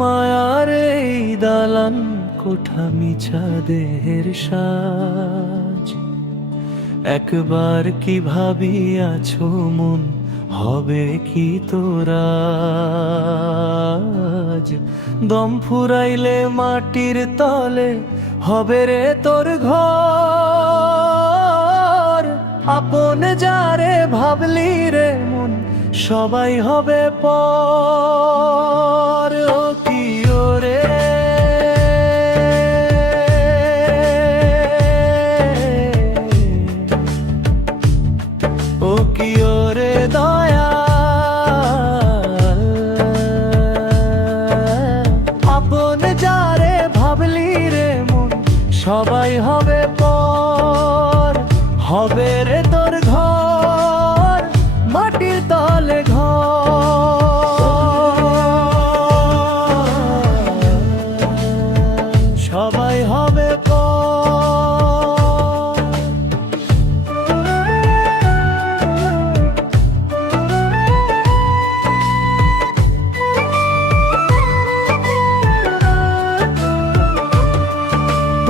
মায়ার এই দালান কোঠা মিছা দেহের সাজ। একবার কি ভাবিয়াছো মন, হবে কি তোরা আজ? দম ফুরাইলে মাটির তলে হবে রে তোর ঘর। আপন যারে ভাবলি রে মন, সবাই হবে পর। ও কি ওরে ও কি ওরে দয়াল, আপন যারে ভাবলি রে মন, সবাই হবে পর। হবে রে তোর ঘর, মাটির তলে ঘর, সবাই হবে পর।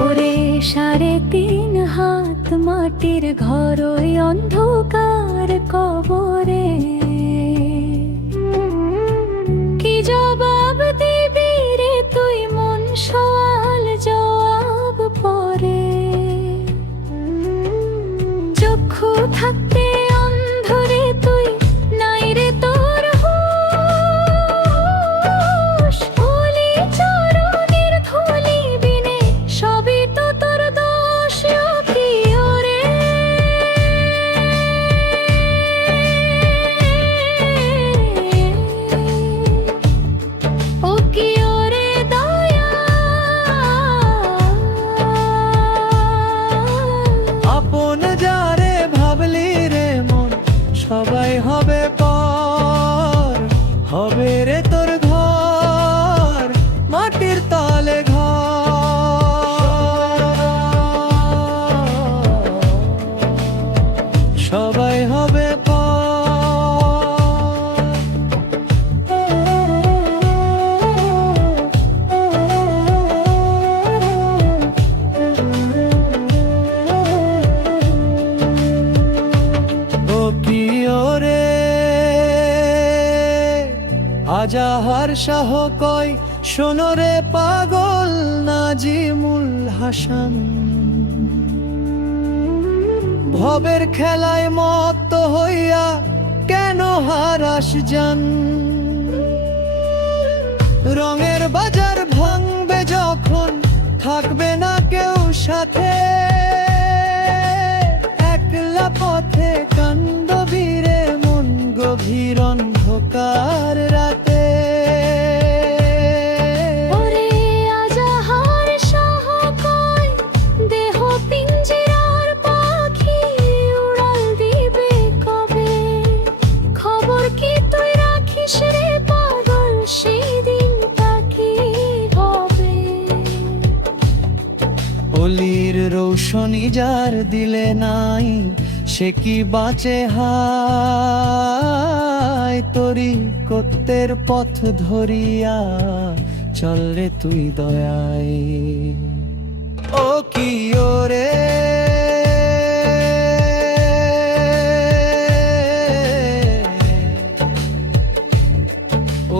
ওরে ৩.৫ হাত মাটির ঘর ওই অন্ধকার কবরে, কি জবাব দিবি রে তুই মন, সওয়াল জবাব পরে। চক্ষু থাকতে অন্ধ রে তুই, নাই রে তোর হুঁশ। অলি চরণের ধূলি বিনে সবই তো তোর দোষ। ও কি ওরে ও কি ওরে দয়াল, আপন যারে ভাবলি রে মন, সবাই হবে পর। হবে রে তোর ঘর, মাটির তলে ঘর, সবাই হবে পর। ও কি ওরে আজাহার শাহ কয়, শোনো রে পাগল নাজিমুল হাসান। ভবের খেলায় মত্ত হইয়া কেন হারাস জান? রঙের বাজার ভাঙবে যখন, থাকবে না কেউ সাথে। একলা পথে কান্দবি রে মন, গভীর অন্ধকার রাতে। ওরে আজাহার শাহ কয়, দেহ পিঞ্জিরার পাখি উড়াল দিবে কবে। খবর কি তুই রাখিস রে পাগল, সেই দিনটা কি হবে? অলির রৌশনি যার দিলে নাই, সে কি বাঁচে হায়? তরি কত্তের পথ ধরিয়া চল রে তুই দয়ায়। ও কি ওরে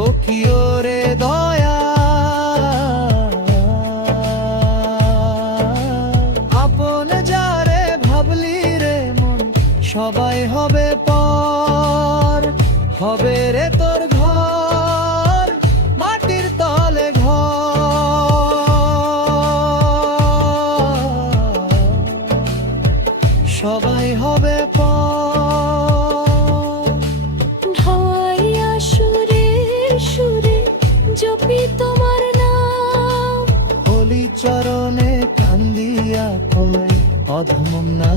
ও কি ওরে দয়াল, আপন যারে ভাবলি রে মন, সবাই হবে পর। হবে রে তোর ঘর, মাটির তলে ঘর, সবাই হবে পর। ঢাইয়া সুরে সুরে জপি তোমার নাম, অলি চরণে কান্দিয়া কয় অধম না